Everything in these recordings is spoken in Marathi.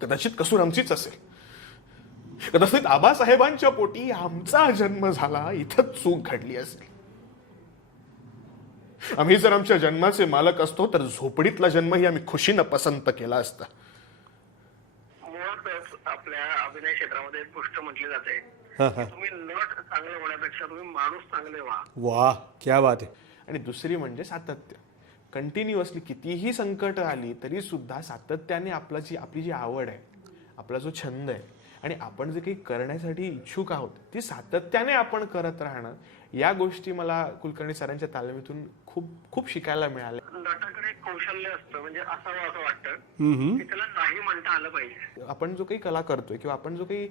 कदाचित कसूर आमचीच असेल. कदाचित आबासाहेबांच्या पोटी आमचा जन्म झाला, इथंच चूक घडली असेल. आम्ही जर आमच्या जन्माचे मालक असतो तर झोपडीतला जन्मही आम्ही खुशीनं पसंत केला असता. मुळातच आपल्या अभिनय क्षेत्रामध्ये एक गोष्ट म्हटली जाते की तुम्ही नट चांगले होण्यापेक्षा तुम्ही माणूस चांगले व्हा. वाह, क्या बात आहे. आणि दुसरी म्हणजे सातत्य. कंटिन्युअसली कितीही संकट आली तरी सुद्धा सातत्याने आपली जी आवड आहे, आपला जो छंद आहे आणि आपण जे काही करण्यासाठी इच्छुक आहोत ती सातत्याने आपण करत राहणं, या गोष्टी मला कुलकर्णी सरांच्या तालमीतून खूप खूप शिकायला मिळाल्या. नटाकडे एक कौशल्य असतं, म्हणजे असावं असं वाटतं की त्याला नाही म्हणता आलं पाहिजे. आपण जो काही कला करतोय किंवा आपण जो काही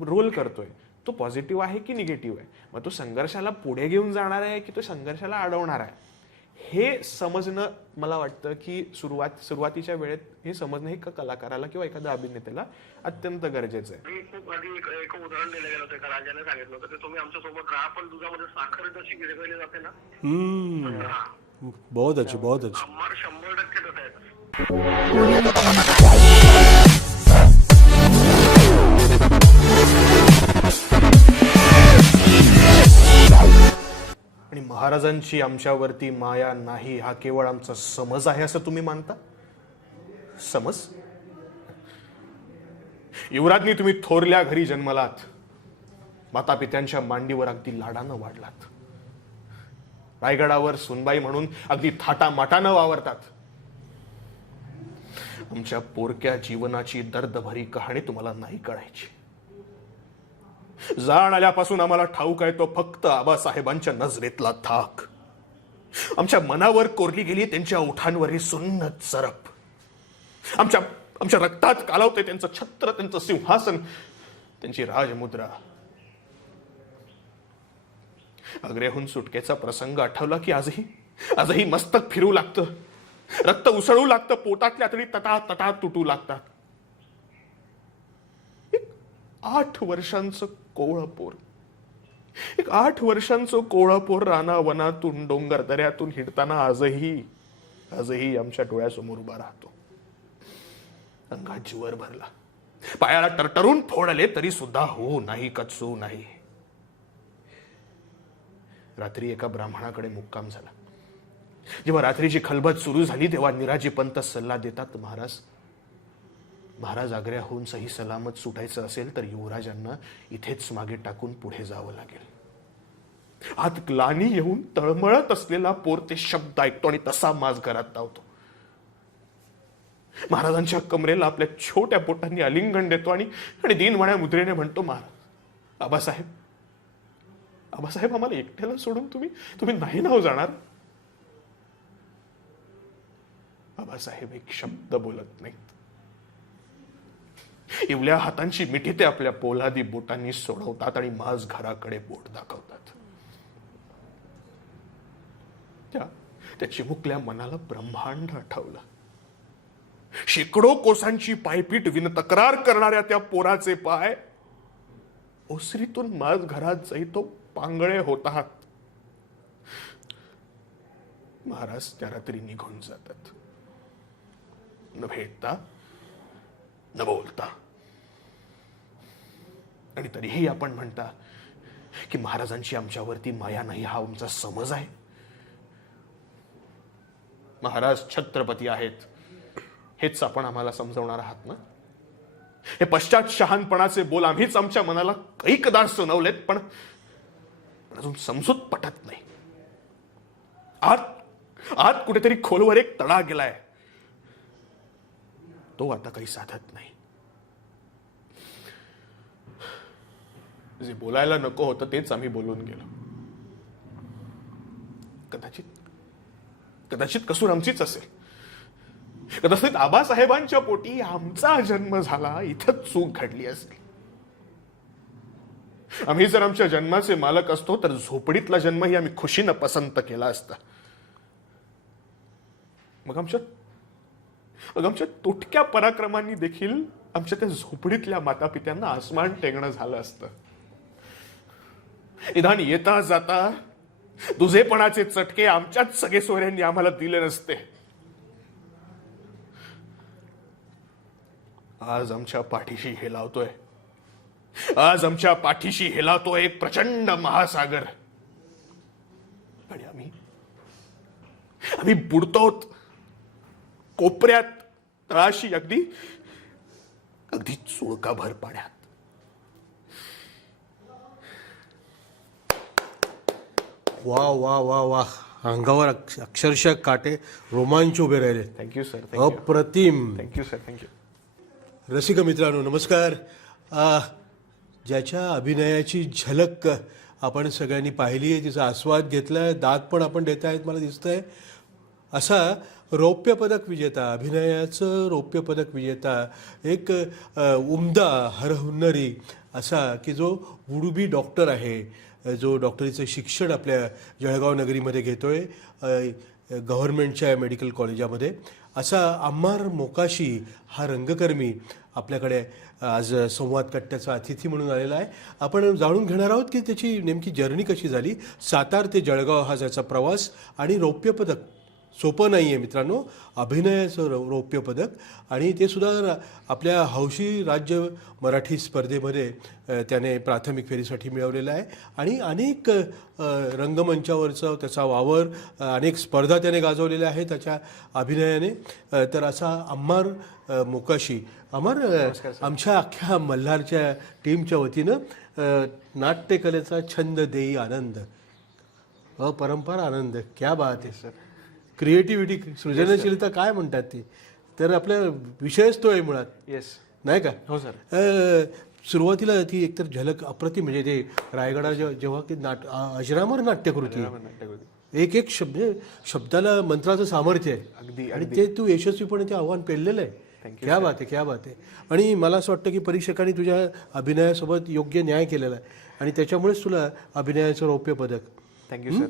रोल करतोय तो पॉझिटिव्ह आहे की निगेटिव्ह आहे, मग तो संघर्षाला पुढे घेऊन जाणार आहे की तो संघर्षाला अडवणार आहे, हे समजणं मला वाटतं की सुरुवातीच्या वेळेत हे समजणं हे कलाकाराला किंवा एखाद्या अभिनेत्याला अत्यंत गरजेचं आहे. मी खूप आधी एक उदाहरण दिलं गेलं होतं, एका राजाने सांगितलं होतं की तुम्ही आमच्या सोबत राहा, पण दुधामध्ये साखर जशी विरघळली जाते ना तसं राहा. बहुत अच्छे, बहुत अच्छे. आम्हाला 100% तसं आहे. आणि महाराजांची आमच्यावरती माया नाही हा केवळ आमचा समज आहे असं तुम्ही मानता? समज? युवराजनी तुम्ही थोरल्या घरी जन्मलात, माता पित्यांच्या मांडीवर अगदी लाडानं वाढलात, रायगडावर सुनबाई म्हणून अगदी थाटामाटानं वावरतात. आमच्या पोरक्या जीवनाची दर्दभरी कहाणी तुम्हाला नाही कळायची. जाण आल्यापासून आम्हाला ठाऊक आहे तो फक्त आबासाहेबांच्या नजरेतला धाक. आमच्या मनावर कोरली गेली त्यांच्या ओठांवरील सुन्न चरप. आमच्या रक्तात कालावते त्यांचं छत्र, त्यांचं सिंहासन, त्यांची राजमुद्रा. आग्र्याहून सुटकेचा प्रसंग आठवला की आजही मस्तक फिरू लागतं, रक्त उसळू लागतं, पोटातल्या तरी तटा तटा तुटू लागतात. 8 वर्षांचं कोवळपोर, एक 8 वर्षांचं कोवळपोर रानावनातून डोंगर दऱ्यातून हिंडताना आजही आमच्या डोळ्यासमोर उभा राहतो. अंगात जीवर भरला, पायाला टरटरून फोडले तरी सुद्धा हो नाही, कचू नाही. रात्री एका ब्राह्मणाकडे मुक्काम झाला. जेव्हा रात्रीची खलबत सुरू झाली तेव्हा निराजी पंत सल्ला देतात, महाराज आग्र्याहून सही सलामत सुटायचं असेल तर युवराजांना इथेच मागे टाकून पुढे जावं लागेल. आत ग्लानी येऊन तळमळत असलेला पोर ते शब्द ऐकतो आणि तसा माज घरात धावतो. महाराजांच्या कमरेला आपल्या छोट्या पोटांनी आलिंगन देतो आणि दीनवाण्या मुद्रेने म्हणतो, आबासाहेब आम्हाला एकट्याला सोडून तुम्ही नाही नाव जाणार. आबासाहेब एक शब्द बोलत नाहीत. इवल्या हातांची मिठी ते आपल्या पोलादी बोटांनी सोडवतात आणि माझ घराकडे बोट दाखवतात. त्या चिमुकल्या मनाला ब्रह्मांड आठवलं. शेकडो कोसांची पायपीट विनतक्रार करणाऱ्या त्या पोराचे पाय ओसरीतून माझ घरात जाई तो पांगळे होतात. महाराज त्या रात्री निघून जातात, न भेटता न बोलता. आणि तरीही आपण म्हणता की महाराजांची आमच्यावरती माया नाही हा आमचा समज आहे. महाराज छत्रपती आहेत हेच आपण आम्हाला समजवणार आहात ना? हे पश्चात शहाणपणाचे बोल आम्हीच आमच्या मनाला कैकदार सुनावलेत, पण अजून समजूत पटत नाही. आत कुठेतरी खोलवर एक तडा गेलाय, तो आता काही साधत नाही. जे बोलायला नको होतं तेच आम्ही बोलून गेलो. कदाचित कसूर आमचीच असेल. कदाचित आबासाहेबांच्या पोटी आमचा जन्म झाला, इथंच चूक घडली असेल. आम्ही जर आमच्या जन्माचे मालक असतो तर झोपडीतला जन्मही आम्ही खुशीनं पसंत केला असता. मग आमच्या तुटक्या पराक्रमांनी देखील आमच्या त्या झोपडीतल्या माता पित्यांना आसमान टेंगणं झालं असतं. निदान येता जाता दुजेपणाचे चटके आमच्याच सगळे सोयऱ्यांनी आम्हाला दिले नसते. आज आमच्या पाठीशी हेलावतोय. आज आमच्या पाठीशी हेलावतोय एक प्रचंड महासागर. आणि आम्ही बुडतोत कोपऱ्यात, तळाशी, अगदी चुळकाभर पाण्यात. वा वा वा वा, अंगावर अक्षरशः काटे, रोमांच उभे राहिले. Thank you sir. अप्रतिम. Thank you sir. थँक्यू. रसिक मित्रांनो नमस्कार. ज्याच्या अभिनयाची झलक आपण सगळ्यांनी पाहिली आहे, तिचा आस्वाद घेतला आहे, दाद पण आपण देत आहेत मला दिसतंय, असा रौप्य पदक विजेता, अभिनयाचं रौप्य पदक विजेता, एक उमदा हरहुन्नरी असा की जो उडुबी डॉक्टर आहे, जो डॉक्टरीचं शिक्षण आपल्या जळगाव नगरीमध्ये घेतोय गव्हर्नमेंटच्या मेडिकल कॉलेजामध्ये, असा अम्मार मोकाशी हा रंगकर्मी आपल्याकडे आज संवाद कट्ट्याचा अतिथी म्हणून आलेला आहे. आपण जाणून घेणार आहोत की त्याची नेमकी जर्नी कशी झाली, सातार ते जळगाव हा त्याचा प्रवास, आणि रौप्य पदक सोपं नाही आहे मित्रांनो, अभिनयाचं रौप्य पदक, आणि ते सुद्धा आपल्या हौशी राज्य मराठी स्पर्धेमध्ये त्याने प्राथमिक फेरीसाठी मिळवलेलं आहे. आणि अनेक रंगमंचावरचा त्याचा वावर, अनेक स्पर्धा त्याने गाजवलेल्या आहेत त्याच्या अभिनयाने. तर असा अम्मार मोकाशी, अमर, आमच्या अख्ख्या मल्हारच्या टीमच्या वतीनं नाट्यकलेचा छंद देई आनंद, अपरंपार आनंद. क्या बात आहे सर. क्रिएटिव्हिटी, सृजनशीलता काय म्हणतात ती, तर आपला विषयच तो आहे मुळात. येस. नाही का? हो सर. सुरुवातीला ती एकतर झलक अप्रतिम, म्हणजे ते रायगडा जेव्हा की अजरामर नाट्यकृती, एक एक शब्दाला मंत्राचं सामर्थ्य आहे. अगदी. आणि ते तू यशस्वीपणे ते आव्हान पेललेलं आहे. क्या बात आहे, क्या बात आहे. आणि मला असं वाटतं की परीक्षकांनी तुझ्या अभिनयासोबत योग्य न्याय केलेला आहे, आणि त्याच्यामुळेच तुला अभिनयाचं रौप्य पदक. Thank you sir.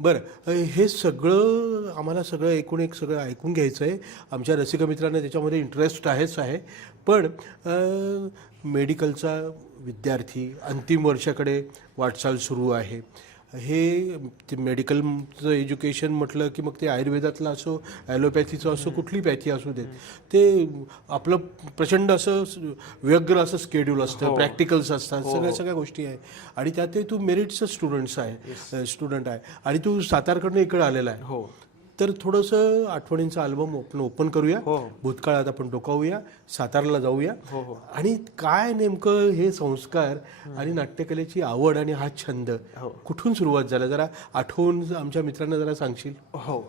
बरं, हे सगळं आम्हाला सगळं एकूण एक सगळं ऐकून घ्यायचं आहे. आमच्या रसिक मित्रांना त्याच्यामध्ये इंटरेस्ट आहेच आहे. पण मेडिकलचा विद्यार्थी अंतिम वर्षाकडे वाटचाल सुरू आहे. हे ते मेडिकलचं एज्युकेशन म्हटलं की मग ते आयुर्वेदातलं असो, ॲलोपॅथीचं असो, कुठली पॅथी असू देत, ते आपलं प्रचंड असं व्यग्र असं स्केड्यूल असतं, प्रॅक्टिकल्स असतात, सगळ्या गोष्टी आहे. आणि त्यात तू मेरिटचं स्टुडंट आहे, आणि तू सातारकडनं इकडे आलेला आहे. हो. तर थोडंसं आठवणींचा अल्बम आपण ओपन करूया, भूतकाळात आपण डोकावूया, सातारला जाऊया, आणि काय नेमकं हे संस्कार आणि नाट्यकलेची आवड आणि हा छंद कुठून सुरुवात झाला, जरा आठवून आमच्या मित्रांना जरा सांगशील? हो.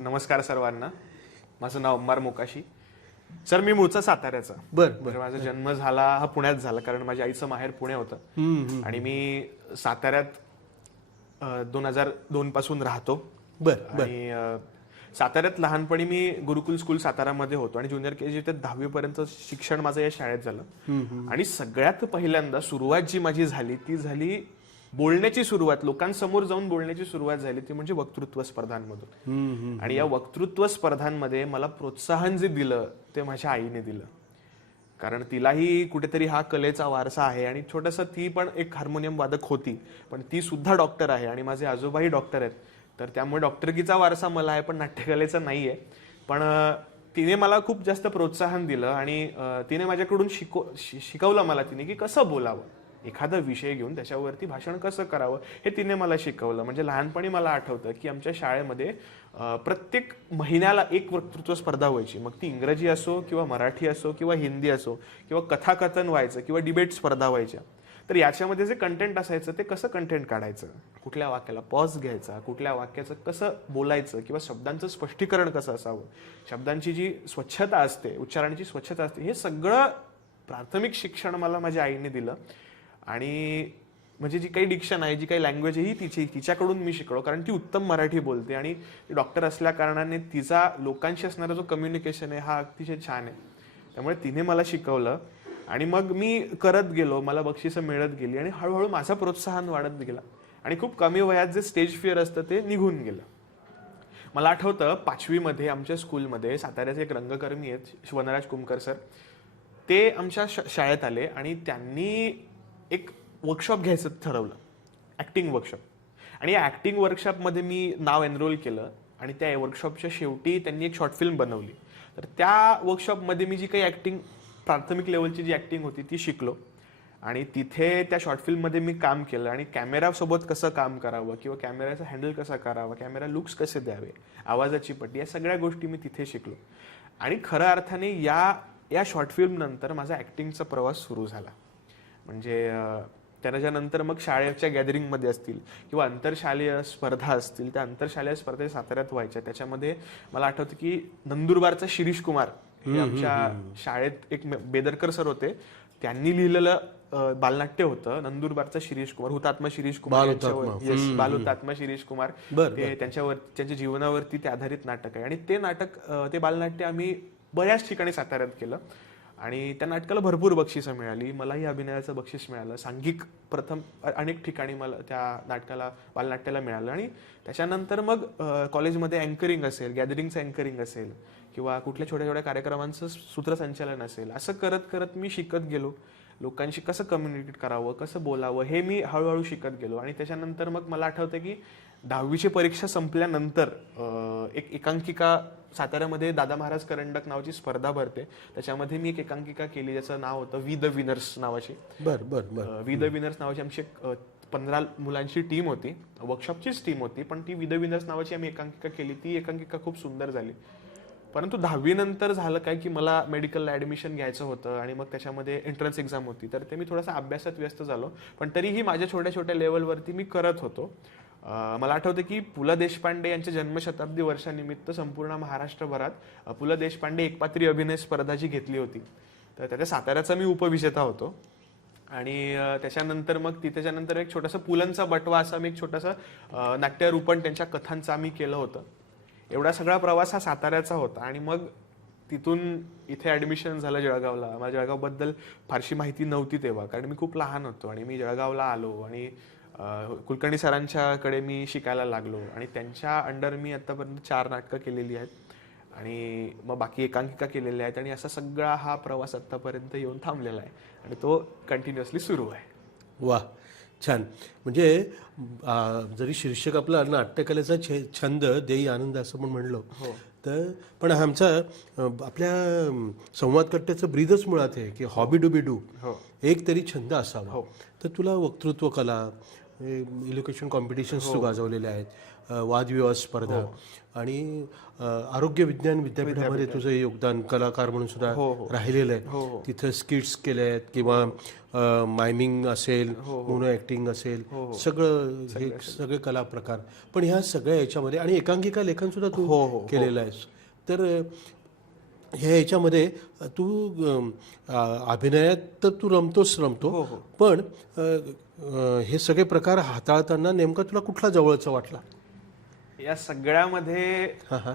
नमस्कार सर्वांना. माझं नाव अम्मार मोकाशी. सर, मी मूळचा साताऱ्याचा. बरं. माझा जन्म झाला हा पुण्यात झाला, कारण माझ्या आईचं माहेर पुणे होतं, आणि मी साताऱ्यात 2002 पासून राहतो. आणि साताऱ्यात लहानपणी मी गुरुकुल स्कूल सातारामध्ये होतो, आणि ज्युनियर KG ते 10वी पर्यंत शिक्षण माझं या शाळेत झालं. आणि सगळ्यात पहिल्यांदा सुरुवात जी माझी झाली ती झाली बोलण्याची सुरुवात, लोकांसमोर जाऊन बोलण्याची सुरुवात झाली ती म्हणजे वक्तृत्व स्पर्धांमधून. आणि या वक्तृत्व स्पर्धांमध्ये मला प्रोत्साहन जे दिलं ते माझ्या आईने दिलं, कारण तिलाही कुठेतरी हा कलेचा वारसा आहे, आणि छोटंसं ती पण एक हार्मोनियम वादक होती, पण ती सुद्धा डॉक्टर आहे, आणि माझे आजोबाही डॉक्टर आहेत. तर त्यामुळे डॉक्टरकीचा वारसा मला आहे, पण नाट्यकलेचा नाही आहे. पण तिने मला खूप जास्त प्रोत्साहन दिलं, आणि तिने माझ्याकडून शिकवलं मला तिने की कसं बोलावं, एखादा विषय घेऊन त्याच्यावरती भाषण कसं करावं हे तिने मला शिकवलं. म्हणजे लहानपणी मला आठवतं की आमच्या शाळेमध्ये प्रत्येक महिन्याला एक वक्तृत्व स्पर्धा व्हायची, मग ती इंग्रजी असो किंवा मराठी असो किंवा हिंदी असो, किंवा कथाकथन व्हायचं किंवा डिबेट स्पर्धा व्हायच्या. तर याच्यामध्ये जे कंटेंट असायचं ते कसं कंटेंट काढायचं, कुठल्या वाक्याला पॉज घ्यायचा, कुठल्या वाक्याचं कसं बोलायचं, किंवा शब्दांचं स्पष्टीकरण कसं असावं, शब्दांची जी स्वच्छता असते, उच्चारणाची स्वच्छता असते, हे सगळं प्राथमिक शिक्षण मला माझ्या आईने दिलं. आणि म्हणजे जी काही डिक्शन आहे, जी काही लँग्वेज आहे, ही तिच्याकडून मी शिकलो, कारण ती उत्तम मराठी बोलते, आणि डॉक्टर असल्या कारणाने तिचा लोकांशी असणारा जो कम्युनिकेशन आहे हा अतिशय छान आहे. त्यामुळे तिने मला शिकवलं, आणि मग मी करत गेलो, मला बक्षिसं मिळत गेली, आणि हळूहळू माझं प्रोत्साहन वाढत गेला, आणि खूप कमी वयात जे स्टेज फिअर असतं ते निघून गेलं. मला आठवतं 5वी मध्ये आमच्या स्कूलमध्ये साताऱ्याचे एक रंगकर्मी आहेत, शिवनराज कुमकर सर, ते आमच्या शाळेत आले, आणि त्यांनी एक वर्कशॉप घ्यायचं ठरवलं, ॲक्टिंग वर्कशॉप. आणि या ॲक्टिंग वर्कशॉपमध्ये मी नाव एनरोल केलं, आणि त्या वर्कशॉपच्या शेवटी त्यांनी एक शॉर्ट फिल्म बनवली. तर त्या वर्कशॉपमध्ये मी जी काही ॲक्टिंग प्राथमिक लेवलची जी ऍक्टिंग होती ती शिकलो आणि तिथे त्या शॉर्ट फिल्ममध्ये मी काम केलं आणि कॅमेरासोबत कसं काम करावं किंवा कॅमेराचा हँडल कसा करावा, कॅमेरा लुक्स कसे द्यावे, आवाजाची पट्टी, या सगळ्या गोष्टी मी तिथे शिकलो. आणि खऱ्या अर्थाने या शॉर्ट फिल्म नंतर माझा ऍक्टिंगचा प्रवास सुरू झाला. म्हणजे त्याच्यानंतर मग शाळेच्या गॅदरिंगमध्ये असतील किंवा आंतरशालेय स्पर्धा असतील, त्या आंतरशालेय स्पर्धे साताऱ्यात व्हायच्या. त्याच्यामध्ये मला आठवतं की नंदुरबारचा शिरीष कुमार हे आमच्या शाळेत एक बेदरकर सर होते, त्यांनी लिहिलेलं बालनाट्य होतं नंदुरबारचा शिरीष कुमार, हुतात्मा शिरीष कुमार यांच्यावर, बालहुतात्मा शिरीष कुमार, ते त्यांच्या जीवनावरती ते आधारित नाटक आहे. आणि ते नाटक, ते बालनाट्य आम्ही बऱ्याच ठिकाणी साताऱ्यात केलं आणि त्या नाटकाला भरपूर बक्षिसं मिळाली. मलाही अभिनयाचं बक्षीस मिळालं. सांघिक प्रथम अनेक ठिकाणी मला त्या नाटकाला, बालनाट्याला मिळालं. आणि त्याच्यानंतर मग कॉलेजमध्ये अँकरिंग असेल, गॅदरिंगचं अँकरिंग असेल किंवा कुठल्या छोट्या छोट्या कार्यक्रमांचं सूत्रसंचालन असेल, असं करत करत मी शिकत गेलो. लोकांशी कसं कम्युनिकेट करावं, कसं बोलावं, हे मी हळूहळू शिकत गेलो. आणि त्याच्यानंतर मग मला आठवतं की 10वीची परीक्षा संपल्यानंतर एक एकांकिका साताऱ्यामध्ये दादा महाराज करंडक नावाची स्पर्धा भरते, त्याच्यामध्ये मी एक एकांकिका केली ज्याचं नाव होतं वी द विनर्स नावाची. वी द विनर्स नावाची आमची 15 मुलांची टीम होती, वर्कशॉपचीच टीम होती, पण ती वी द विनर्स नावाची आम्ही एकांकिका केली. ती एकांकिका खूप सुंदर झाली. परंतु 10वी नंतर झालं काय की मला मेडिकलला ऍडमिशन घ्यायचं होतं आणि मग त्याच्यामध्ये एंट्रन्स एक्झाम होती, तर ते मी थोडासा अभ्यासात व्यस्त झालो. पण तरीही माझ्या छोट्या छोट्या लेवलवरती मी करत होतो. मला आठवतं की पु ल देशपांडे यांच्या जन्मशताब्दी वर्षानिमित्त संपूर्ण महाराष्ट्रभरात पु ल देशपांडे एकपात्री अभिनय स्पर्धा जी घेतली होती, तर त्याच्या साताऱ्याचा मी उपविजेता होतो. आणि त्याच्यानंतर मग त्याच्यानंतर एक छोटासा पुलंचा बटवा असा मी एक छोटासा नाट्यरूपण त्यांच्या कथांचा मी केलं होतं. एवढा सगळा प्रवास हा साताऱ्याचा होता. आणि मग तिथून इथे ऍडमिशन झालं जळगावला. मला जळगावबद्दल फारशी माहिती नव्हती तेव्हा, कारण मी खूप लहान होतो. आणि मी जळगावला आलो आणि कुलकर्णी सरांच्याकडे मी शिकायला लागलो आणि त्यांच्या अंडर मी आतापर्यंत 4 नाटकं केलेली आहेत आणि मग बाकी एकांकिका केलेल्या आहेत. आणि असा सगळा हा प्रवास आतापर्यंत येऊन थांबलेला आहे आणि तो कंटिन्युअसली सुरू आहे. वा, छान. म्हणजे जरी शीर्षक आपला नाट्यकलेचा छंद देई आनंद असं पण म्हणलो, तर पण आमचा आपल्या संवादकर्त्याचं ब्रीदच मुळात आहे की हॉबी डू बी डू, एक तरी छंद असावा. तर तुला वक्तृत्व कला, इलोक्युशन कॉम्पिटिशन्स तू गाजवलेले आहेत, वादविवाद स्पर्धा आणि आरोग्य विज्ञान विद्यापीठामध्ये तुझं योगदान कलाकार म्हणून सुद्धा राहिलेलं आहे. तिथं स्किट्स केले आहेत किंवा मायमिंग असेल, मोनो ऍक्टिंग असेल, सगळे कला प्रकार. पण ह्या सगळ्या याच्यामध्ये आणि एकांकिका लेखन सुद्धा तू केलेलं आहेस. तर ह्या याच्यामध्ये तू अभिनयात तर तू रमतो, पण हे सगळे प्रकार हाताळताना नेमका तुला कुठला जवळचा वाटला? या सगळ्यामध्ये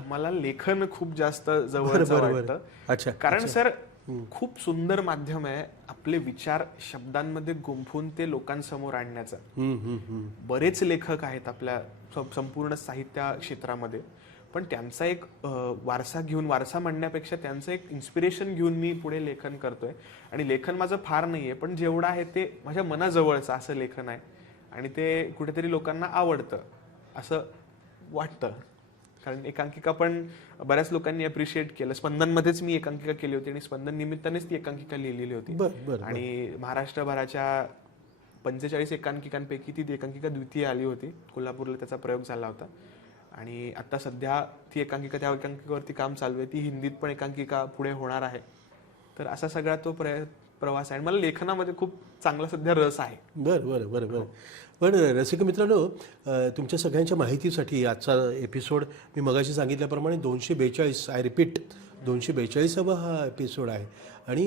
मला लेखन खूप जास्त जवळचं वाटतं. अच्छा. कारण सर खूप सुंदर माध्यम आहे आपले विचार शब्दांमध्ये गुंफून ते लोकांसमोर आणण्याचं. बरेच लेखक आहेत आपल्या संपूर्ण साहित्य क्षेत्रामध्ये, पण त्यांचा एक वारसा म्हणण्यापेक्षा त्यांचं एक इन्स्पिरेशन घेऊन मी पुढे लेखन करतोय. आणि लेखन माझं फार नाहीये, पण जेवढं आहे ते माझ्या मनाजवळचं असं लेखन आहे आणि ते कुठेतरी लोकांना आवडतं असं वाटतं. कारण एकांकिका पण बऱ्याच लोकांनी अप्रिशिएट केलं. स्पंदनमध्येच मी एकांकिका केली होती आणि स्पंदन निमित्तानेच ती एकांकिका लिहिलेली होती. आणि महाराष्ट्रभराच्या 45 एकांकिकांपैकी ती एकांकिका द्वितीय आली होती. कोल्हापूरला त्याचा प्रयोग झाला होता आणि आता सध्या ती एकांकिका, त्या एकांकिकावरती काम चालू आहे. ती हिंदीत पण एकांकिका पुढे होणार आहे. तर असा सगळा तो प्रवास आहे. मला लेखनामध्ये खूप चांगला सध्या रस आहे. बरं. पण रसिक मित्रांनो, तुमच्या सगळ्यांच्या माहितीसाठी आजचा एपिसोड मी मगाशी सांगितल्याप्रमाणे 242, आय रिपीट 242वा हा एपिसोड आहे. आणि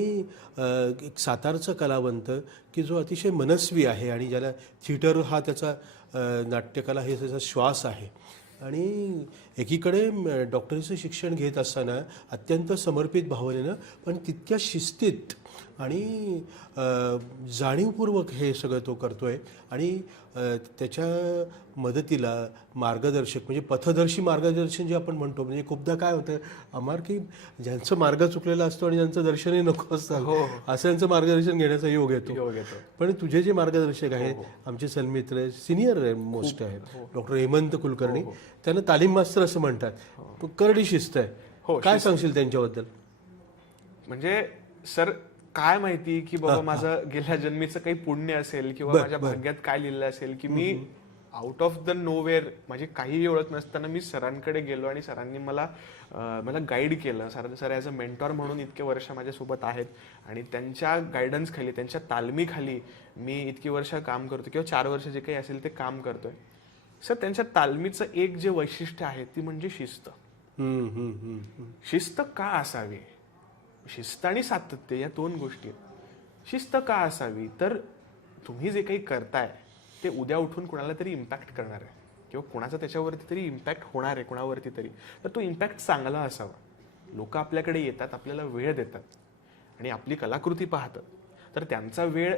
एक सातारचा कलावंत की जो अतिशय मनस्वी आहे आणि ज्याला थिएटर हा त्याचा, नाट्यकला हे त्याचा श्वास आहे. आणि एकीकडे डॉक्टरीचं शिक्षण घेत असताना अत्यंत समर्पित भावनेनं पण तितक्या शिस्तीत आणि जाणीवपूर्वक हे सगळं तो करतोय. आणि त्याच्या मदतीला मार्गदर्शक म्हणजे पथदर्शी मार्गदर्शन जे आपण म्हणतो, म्हणजे खूपदा काय होतं आम्हाला की ज्यांचं मार्ग चुकलेला असतो आणि ज्यांचं दर्शनही नको असतं असं यांचं मार्गदर्शन घेण्याचा योग येतो. पण तुझे जे मार्गदर्शक आहेत आमचे सन्मित्र, सिनियर मोस्ट आहेत, डॉक्टर हेमंत कुलकर्णी, त्यांना तालीम मास्तर असं म्हणतात. करडी शिस्त आहे. काय सांगशील त्यांच्याबद्दल? म्हणजे सर काय माहिती की बाबा माझं गेल्या जन्मीचं काही पुण्य असेल किंवा माझ्या भाग्यात काय लिहिलं असेल की me out of the nowhere माझी काही ओळख नसताना मी सरांकडे गेलो आणि सरांनी मला मला गाईड केलं. सर ॲज अ मेंटॉर म्हणून इतके वर्ष माझ्यासोबत आहेत आणि त्यांच्या गायडन्स खाली त्यांच्या तालमीखाली मी इतकी वर्ष काम करतो किंवा 4 वर्ष जे काही असेल ते काम करतोय. सर त्यांच्या तालमीचं एक जे वैशिष्ट्य आहे ती म्हणजे शिस्त. शिस्त का असावी? शिस्त आणि सातत्य या 2 गोष्टी आहेत. शिस्त का असावी तर तुम्ही जे काही करताय ते उद्या उठून कुणाला तरी इम्पॅक्ट करणार आहे किंवा कुणाचा त्याच्यावरती तरी इम्पॅक्ट होणार आहे कुणावरती तरी, तर तो इम्पॅक्ट चांगला असावा. लोक आपल्याकडे येतात, आपल्याला वेळ देतात आणि आपली कलाकृती पाहतात, तर त्यांचा वेळ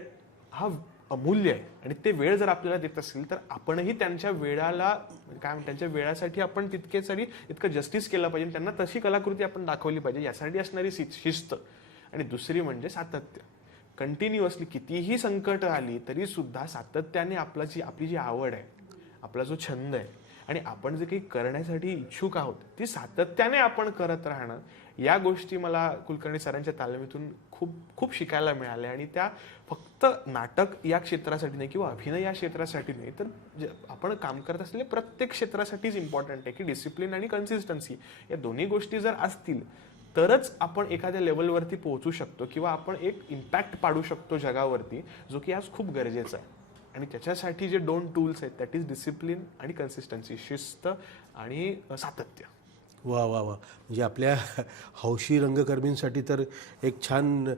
हा अमूल्य आहे आणि ते वेळ जर आपल्याला देत असेल तर आपणही त्यांच्या वेळाला त्यांच्या वेळासाठी आपण इतकं जस्टिस केलं पाहिजे, त्यांना तशी कलाकृती आपण दाखवली पाहिजे. यासाठी असणारी शिस्त. आणि दुसरी म्हणजे सातत्य. कंटिन्युअसली कितीही संकट आली तरी सुद्धा सातत्याने आपली जी आवड आहे, आपला जो छंद आहे आणि आपण जे काही करण्यासाठी इच्छुक आहोत ती सातत्याने आपण करत राहणं, या गोष्टी मला कुलकर्णी सरांच्या तालमीतून खूप खूप शिकायला मिळाल्या. आणि त्या फक्त नाटक या क्षेत्रासाठी नाही किंवा अभिनय या क्षेत्रासाठी नाही, तर आपण काम करत असलेल्या प्रत्येक क्षेत्रासाठीच इम्पॉर्टंट आहे की डिसिप्लिन आणि कन्सिस्टन्सी या दोन्ही गोष्टी जर असतील तरच आपण एखाद्या लेवलवरती पोहोचू शकतो किंवा आपण एक इम्पॅक्ट पाडू शकतो जगावरती, जो की आज खूप गरजेचा आहे. आणि त्याच्यासाठी जे 2 टूल्स आहेत दॅट इज डिसिप्लिन आणि कन्सिस्टन्सी, शिस्त आणि सातत्य. वा वा वा. म्हणजे आपल्या हौशी रंगकर्मींसाठी तर एक छान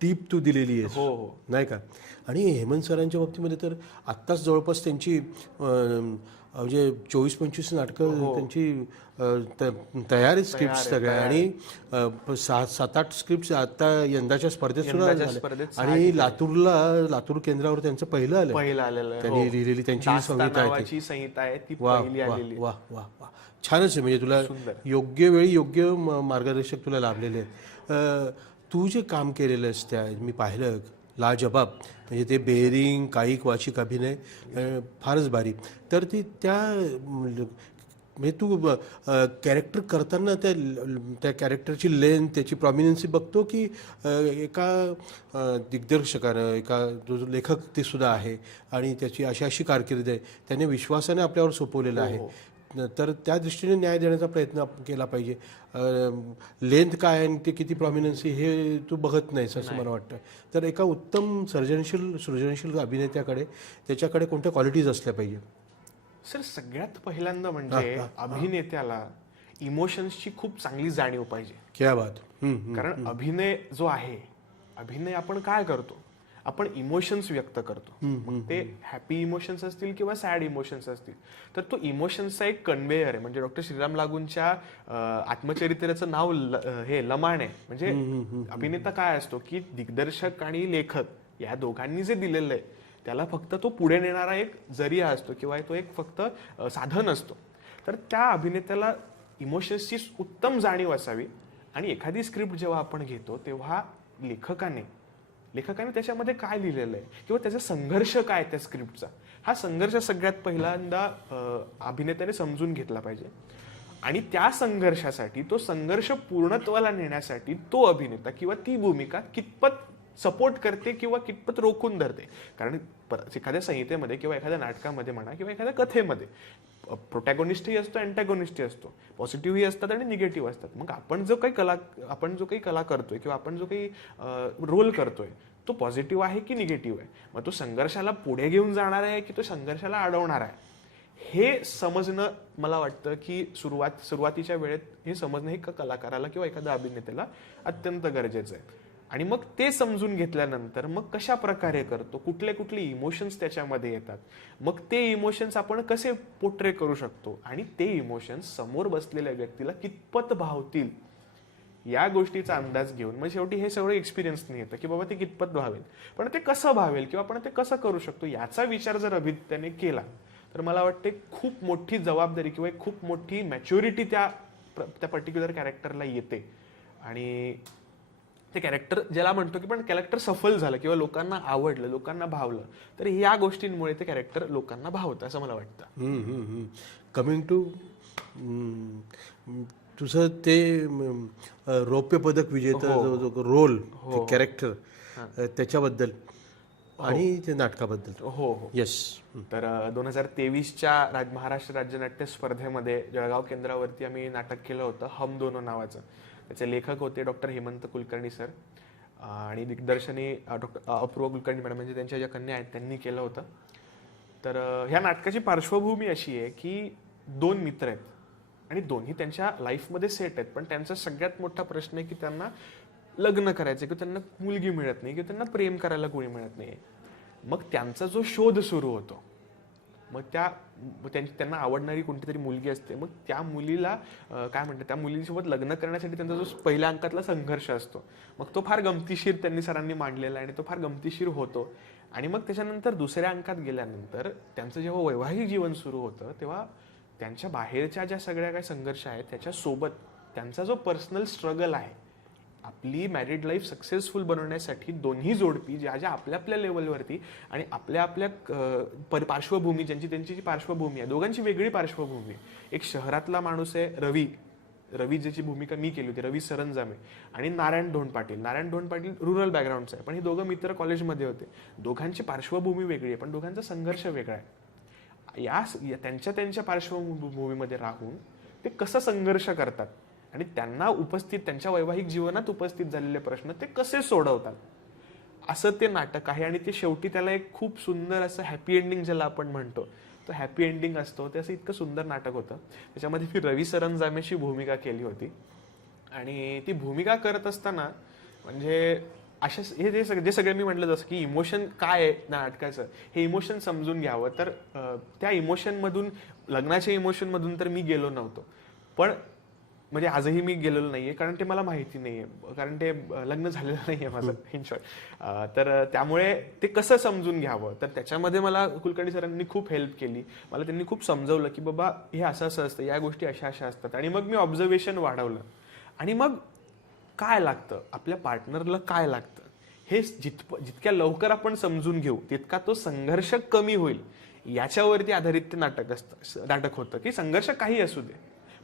टीप तू दिलेली आहे. हो हो, नाही का? आणि हेमंत सरांच्या बाबतीमध्ये तर आत्ताच जवळपास त्यांची म्हणजे 24-25 नाटकं त्यांची तयार स्क्रिप्ट सगळ्या आणि 7-8 स्क्रिप्ट आता यंदाच्या स्पर्धेत सुद्धा झाल्या. आणि लातूर केंद्रावर त्यांचं पहिलं आलेलं त्यांनी लिहिलेली त्यांची संहिता आहे ती पहिली आलेली. वा वा वा. छानच आहे. म्हणजे तुला योग्य वेळी योग्य मार्गदर्शक तुला लाभलेले आहेत. तू जे काम केलेलं आहेस त्या मी पाहिलं लाजबाब. म्हणजे ते बेरिंग कायिक वाचिक अभिनय फारच भारी. तर ती म्हणजे तू कॅरेक्टर करताना त्या कॅरेक्टरची लेंथ त्याची प्रॉमिनन्सी बघतो की एका दिग्दर्शकानं जो लेखक ते सुद्धा आहे आणि त्याची अशी कारकीर्द आहे त्याने विश्वासाने आपल्यावर सोपवलेलं आहे, तर त्या दृष्टीने न्याय देण्याचा प्रयत्न केला पाहिजे. लेंथ काय आणि ते किती प्रॉमिनन्सी हे तू बघत नाहीस असं मला वाटतं. तर एका उत्तम सृजनशील अभिनेत्याकडे त्याच्याकडे कोणत्या क्वालिटीज असल्या पाहिजे? सर सगळ्यात पहिल्यांदा म्हणजे अभिनेत्याला इमोशन्सची खूप चांगली जाणीव पाहिजे. क्या बात. कारण अभिनय जो आहे, अभिनय आपण काय करतो, आपण इमोशन्स व्यक्त करतो. मग ते हॅपी इमोशन्स असतील किंवा सॅड इमोशन्स असतील, तर तो इमोशन्सचा एक कन्व्हेयर आहे. म्हणजे डॉक्टर श्रीराम लागूंच्या आत्मचरित्राचं नाव हे लमाण आहे. म्हणजे अभिनेता काय असतो की दिग्दर्शक आणि लेखक या दोघांनी जे दिलेलं आहे त्याला फक्त तो पुढे नेणारा एक जरिया असतो किंवा तो एक फक्त साधन असतो. तर त्या अभिनेत्याला इमोशन्सची उत्तम जाणीव असावी. आणि एखादी स्क्रिप्ट जेव्हा आपण घेतो तेव्हा लेखकाने त्याच्यामध्ये काय लिहिलेलं आहे किंवा त्याचा संघर्ष काय त्या स्क्रिप्टचा, हा संघर्ष सगळ्यात पहिल्यांदा अभिनेत्याने समजून घेतला पाहिजे. आणि त्या संघर्षासाठी तो संघर्ष पूर्णत्वाला नेण्यासाठी तो अभिनेता किंवा ती भूमिका कितपत सपोर्ट करते किंवा कितपत रोखून धरते. कारण एखाद्या संहितेमध्ये किंवा एखाद्या नाटकामध्ये म्हणा किंवा एखाद्या कथेमध्ये प्रोटॅगोनिस्टही असतो, अँटॅगोनिस्टही असतो, पॉझिटिव्हही असतात आणि निगेटिव्ह असतात. मग आपण जो काही कला करतोय किंवा आपण जो काही रोल करतोय तो पॉझिटिव्ह आहे की निगेटिव्ह आहे, मग तो संघर्षाला पुढे घेऊन जाणार आहे की तो संघर्षाला अडवणार आहे, हे समजणं मला वाटतं की सुरुवातीच्या वेळेत हे समजणं हे कलाकाराला किंवा एखाद्या अभिनेत्याला अत्यंत गरजेचं आहे. आणि मग ते समजून घेतल्यानंतर मग कशा प्रकारे करतो, कुठले इमोशन्स त्याच्यामध्ये येतात, मग ते इमोशन्स आपण कसे पोर्ट्रे करू शकतो आणि ते इमोशन्स समोर बसलेल्या व्यक्तीला कितपत भावतील या गोष्टीचा अंदाज घेऊन मग शेवटी हे सगळं एक्सपिरियन्सने येतं की बाबा ते कितपत भावेल, पण ते कसं भावेल किंवा आपण ते कसं करू शकतो याचा विचार जर अभिनेत्याने केला तर मला वाटते खूप मोठी जबाबदारी किंवा एक खूप मोठी मॅच्युरिटी त्या पर्टिक्युलर कॅरेक्टरला येते. आणि ते कॅरेक्टर ज्याला म्हणतो की पण कॅरेक्टर सफल झालं किंवा लोकांना आवडलं, लोकांना भावलं, तर या गोष्टींमुळे ते कॅरेक्टर लोकांना भावतं असं मला वाटतं. कमिंग टू तुझं ते रौप्य पदक विजेता जो जो रोल कॅरेक्टर त्याच्याबद्दल आणि ते नाटकाबद्दल. हो हो. येस. तर 2023च्या महाराष्ट्र राज्य नाट्य स्पर्धेमध्ये जळगाव केंद्रावरती आम्ही नाटक केलं होतं हम दोनो नावाचं. त्याचे लेखक होते डॉक्टर हेमंत कुलकर्णी सर आणि दिग्दर्शनी डॉक्टर अपूर्व कुलकर्णी मॅडम, म्हणजे त्यांच्या ज्या कन्या आहेत त्यांनी केलं होतं. तर ह्या नाटकाची पार्श्वभूमी अशी आहे की दोन मित्र आहेत आणि दोन्ही त्यांच्या लाईफमध्ये सेट आहेत, पण त्यांचा सगळ्यात मोठा प्रश्न आहे की त्यांना लग्न करायचं किंवा त्यांना मुलगी मिळत नाही किंवा त्यांना प्रेम करायला कोणी मिळत नाही. मग त्यांचा जो शोध सुरू होतो, मग त्यांना आवडणारी कोणती तरी मुलगी असते, मग त्या मुलीला काय म्हणतात, त्या मुलीसोबत लग्न करण्यासाठी त्यांचा जो पहिल्या अंकातला संघर्ष असतो, मग तो फार गमतीशीर त्यांनी सरांनी मांडलेला आहे आणि तो फार गमतीशीर होतो. आणि मग त्याच्यानंतर दुसऱ्या अंकात गेल्यानंतर त्यांचं जेव्हा वैवाहिक जीवन सुरू होतं तेव्हा त्यांच्या बाहेरच्या ज्या सगळ्या काही संघर्ष आहेत त्याच्यासोबत त्यांचा जो पर्सनल स्ट्रगल आहे, आपली मॅरिड लाईफ सक्सेसफुल बनवण्यासाठी दोन्ही जोडपी ज्या ज्या आपल्या आपल्या लेवलवरती आणि आपल्या आपल्या पार्श्वभूमी, ज्यांची त्यांची जी पार्श्वभूमी आहे, दोघांची वेगळी पार्श्वभूमी आहे. एक शहरातला माणूस आहे रवी ज्याची भूमिका मी केली होती, रवी सरंजामे, आणि नारायण धोंड पाटील रुरल बॅकग्राऊंडचा आहे, पण हे दोघं मित्र कॉलेजमध्ये होते. दोघांची पार्श्वभूमी वेगळी आहे पण दोघांचा संघर्ष वेगळा आहे. त्यांच्या पार्श्वभूमीमध्ये राहून ते कसं संघर्ष करतात आणि त्यांना त्यांच्या वैवाहिक जीवनात उपस्थित झालेले प्रश्न ते कसे सोडवतात, असं ते नाटक आहे. आणि ते शेवटी त्याला एक खूप सुंदर असं हॅपी एंडिंग ज्याला आपण म्हणतो, तो हॅपी एंडिंग असतो. ते असं इतकं सुंदर नाटक होतं. त्याच्यामध्ये मी रवी सरंजामेची भूमिका केली होती आणि ती भूमिका करत असताना म्हणजे अशा जे सगळे मी म्हटलं जसं की इमोशन काय आहे नाटकाचं, हे इमोशन समजून घ्यावं. तर त्या इमोशनमधून, लग्नाच्या इमोशनमधून तर मी गेलो नव्हतो, पण म्हणजे आजही मी गेलेलो नाहीये, कारण ते मला माहिती नाहीये, कारण ते लग्न झालेलं नाहीये माझं इन शॉर्ट. तर त्यामुळे ते कसं समजून घ्यावं, तर त्याच्यामध्ये मला कुलकर्णी सरांनी खूप हेल्प केली. मला त्यांनी खूप समजवलं की बाबा हे असं असं असतं, या गोष्टी अशा अशा असतात. आणि मग मी ऑब्झर्वेशन वाढवलं आणि मग काय लागतं, आपल्या पार्टनरला काय लागतं, हे जितक्या लवकर आपण समजून घेऊ तितका तो संघर्ष कमी होईल, याच्यावरती आधारित ते नाटक होतं. की संघर्ष काही असू दे,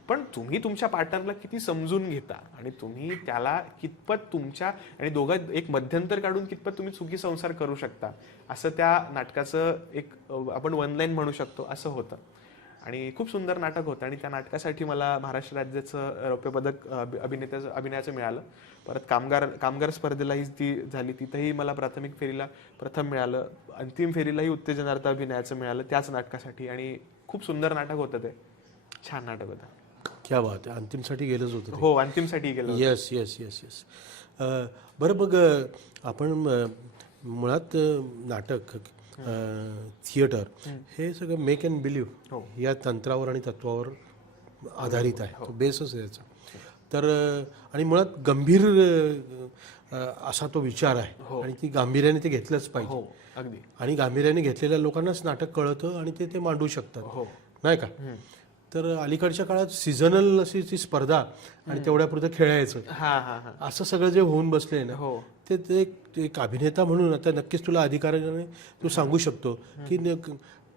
पण तुम्ही तुमच्या पार्टनरला किती समजून घेता आणि तुम्ही त्याला कितपत तुमच्या आणि दोघं एक मध्यंतर काढून कितपत तुम्ही सुखी संसार करू शकता, असं त्या नाटकाचं एक आपण वन लाईन म्हणू शकतो असं होतं. आणि खूप सुंदर नाटक होतं आणि त्या नाटकासाठी मला महाराष्ट्र राज्याचं रौप्य पदक अभिनयाचं मिळालं. परत कामगार स्पर्धेलाही ती झाली, तिथंही मला प्राथमिक फेरीला प्रथम मिळालं. अंतिम फेरीलाही उत्तेजनार्थ अभिनयाचं मिळालं त्याच नाटकासाठी. आणि खूप सुंदर नाटक होतं, ते छान नाटक होतं. क्या बात आहे. अंतिमसाठी गेलंच होतं. हो, अंतिमसाठी गेलं. Yes yes yes yes. बरं, मग आपण मुळात नाटक, थिएटर हे सगळं मेक अँड बिलीव्ह या तंत्रावर आणि तत्वावर आधारित आहे. तो बेसच आहे याचा. तर आणि मुळात गंभीर असा तो विचार आहे आणि ती गांभीर्याने ते घेतलंच पाहिजे. अगदी. आणि गांभीर्याने घेतलेल्या लोकांनाच नाटक कळतं आणि ते मांडू शकतात, नाही का. तर अलीकडच्या काळात सीझनल अशी ती स्पर्धा आणि तेवढ्यापुरतं खेळायचं असं सगळं जे होऊन बसले ना, ते एक अभिनेता म्हणून आता नक्कीच तुला अधिकाराने तू सांगू शकतो की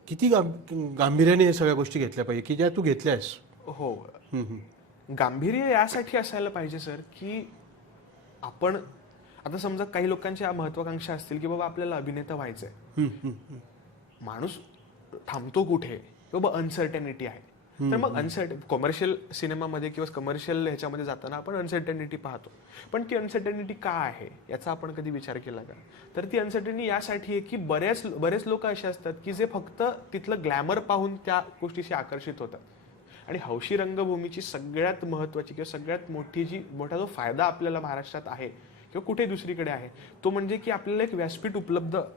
किती गांभीर्याने हे सगळ्या गोष्टी घेतल्या पाहिजे की ज्या तू घेतल्यास. हो, गांभीर्य यासाठी असायला पाहिजे सर की आपण आता समजा काही लोकांच्या महत्वाकांक्षा असतील की बाबा आपल्याला अभिनेता व्हायचंय, माणूस थांबतो कुठे, बाबा अनसर्टेनिटी आहे. तर मग कमर्शियल सिनेमामध्ये किंवा कमर्शियल ह्याच्यामध्ये जाताना आपण अनसर्टेनिटी पाहतो, पण ती अनसर्टेनिटी का आहे याचा आपण कधी विचार केला का? तर ती अनसर्टेनिटी यासाठी आहे की बरेच लोक असे असतात की जे फक्त तिथलं ग्लॅमर पाहून त्या गोष्टीशी आकर्षित होतात. आणि हौशी रंगभूमीची सगळ्यात महत्वाची किंवा सगळ्यात मोठा जो फायदा आपल्याला महाराष्ट्रात आहे किंवा कुठे दुसरीकडे आहे, तो म्हणजे की आपल्याला एक व्यासपीठ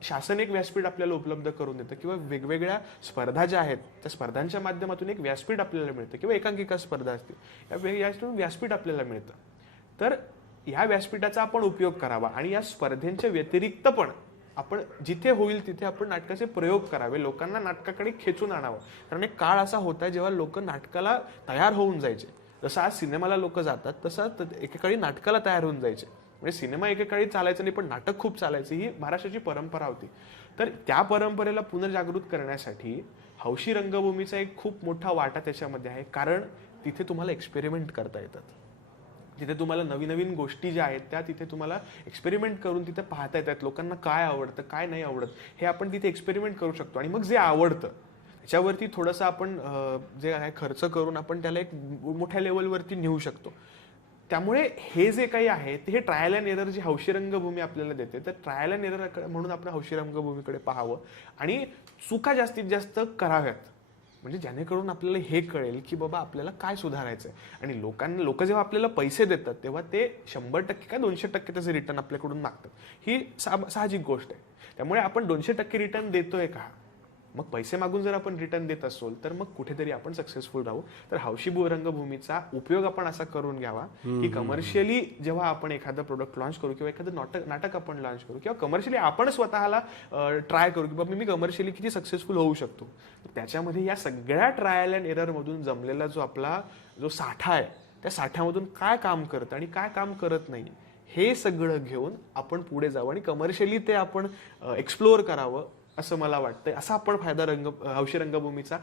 शासन एक व्यासपीठ आपल्याला उपलब्ध करून देतं किंवा वेगवेगळ्या स्पर्धा ज्या आहेत त्या स्पर्धांच्या माध्यमातून एक व्यासपीठ आपल्याला मिळतं किंवा एकांकिका स्पर्धा असतील, यातून व्यासपीठ आपल्याला मिळतं. तर या व्यासपीठाचा आपण उपयोग करावा आणि या स्पर्धेच्या व्यतिरिक्त पण आपण जिथे होईल तिथे आपण नाटकाचे प्रयोग करावे, लोकांना नाटकाकडे खेचून आणावं. कारण एक काळ असा होता जेव्हा लोक नाटकाला तयार होऊन जायचे. जसं आज सिनेमाला लोक जातात तसं एकेकाळी नाटकाला तयार होऊन जायचे. म्हणजे सिनेमा एकेकाळी चालायचं नाही पण नाटक खूप चालायचं, ही महाराष्ट्राची परंपरा होती. तर त्या परंपरेला पुनर्जागृत करण्यासाठी हौशी रंगभूमीचा एक खूप मोठा वाटा त्याच्यामध्ये आहे. कारण तिथे तुम्हाला एक्सपेरिमेंट करता येतात. तिथे तुम्हाला नवीन नवीन गोष्टी ज्या आहेत त्या तिथे तुम्हाला एक्सपेरिमेंट करून तिथे पाहता येतात. लोकांना काय आवडतं काय नाही आवडत हे आपण तिथे एक्सपेरिमेंट करू शकतो. आणि मग जे आवडतं त्याच्यावरती थोडंसं आपण जे आहे खर्च करून आपण त्याला एक मोठ्या लेवलवरती नेऊ शकतो. त्यामुळे हे जे काही आहे ते हे ट्रायल अँड एरर जी हौशी रंगभूमी आपल्याला देते, तर ट्रायल अँड एरर म्हणून आपण हौशी रंगभूमीकडे पाहावं आणि चुका जास्तीत जास्त कराव्यात. म्हणजे जेणेकरून आपल्याला हे कळेल की बाबा आपल्याला काय सुधारायचंय. आणि लोक जेव्हा आपल्याला पैसे देतात तेव्हा ते 100% का 200% त्याचे रिटर्न आपल्याकडून मागतात. ही साहजिक गोष्ट आहे. त्यामुळे आपण 200% रिटर्न देतोय का, मग पैसे मागून जर आपण रिटर्न देत असोल तर मग कुठेतरी आपण सक्सेसफुल राहू. तर हौशी रंगभूमीचा उपयोग आपण असा करून घ्यावा की कमर्शियली जेव्हा आपण एखादं प्रोडक्ट लॉन्च करू किंवा एखादं नाटक आपण लॉन्च करू किंवा कमर्शियली आपण स्वतःला ट्राय करू की बाबा मी कमर्शियली किती सक्सेसफुल होऊ शकतो, त्याच्यामध्ये या सगळ्या ट्रायल अँड एरर मधून जमलेला जो आपला जो साठा आहे त्या साठ्यामधून काय काम करतं आणि काय काम करत नाही हे सगळं घेऊन आपण पुढे जावं आणि कमर्शियली ते आपण एक्सप्लोअर करावं असं मला वाटतंय. असा आपण फायदा हौशी रंगभूमीचा